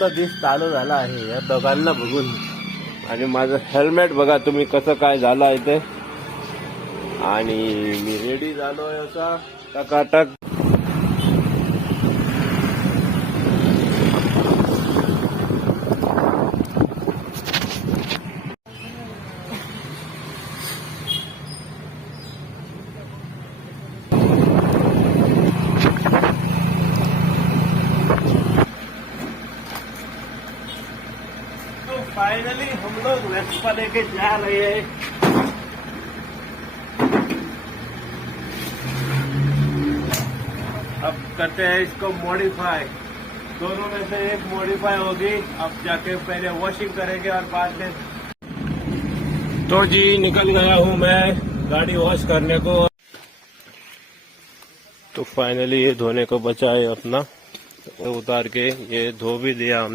This चालू झाला आहे या दोघांना बघून. आणि माझं हेल्मेट बघा तुम्ही कसं काय झालं आहे ते. आणि मी रेडी झालोय असा टकाटक. फाइनली हम लोग वेस्पा लेके जा रहे हैं. अब करते हैं इसको मॉडिफाई. दोनों में से एक मॉडिफाई होगी. अब जाके पहले वॉशिंग करेंगे और बाद में. तो जी निकल गया हूँ मैं गाड़ी वॉश करने को. तो फाइनली ये धोने को बचा है अपना. उतार के ये धो भी दिया हमने.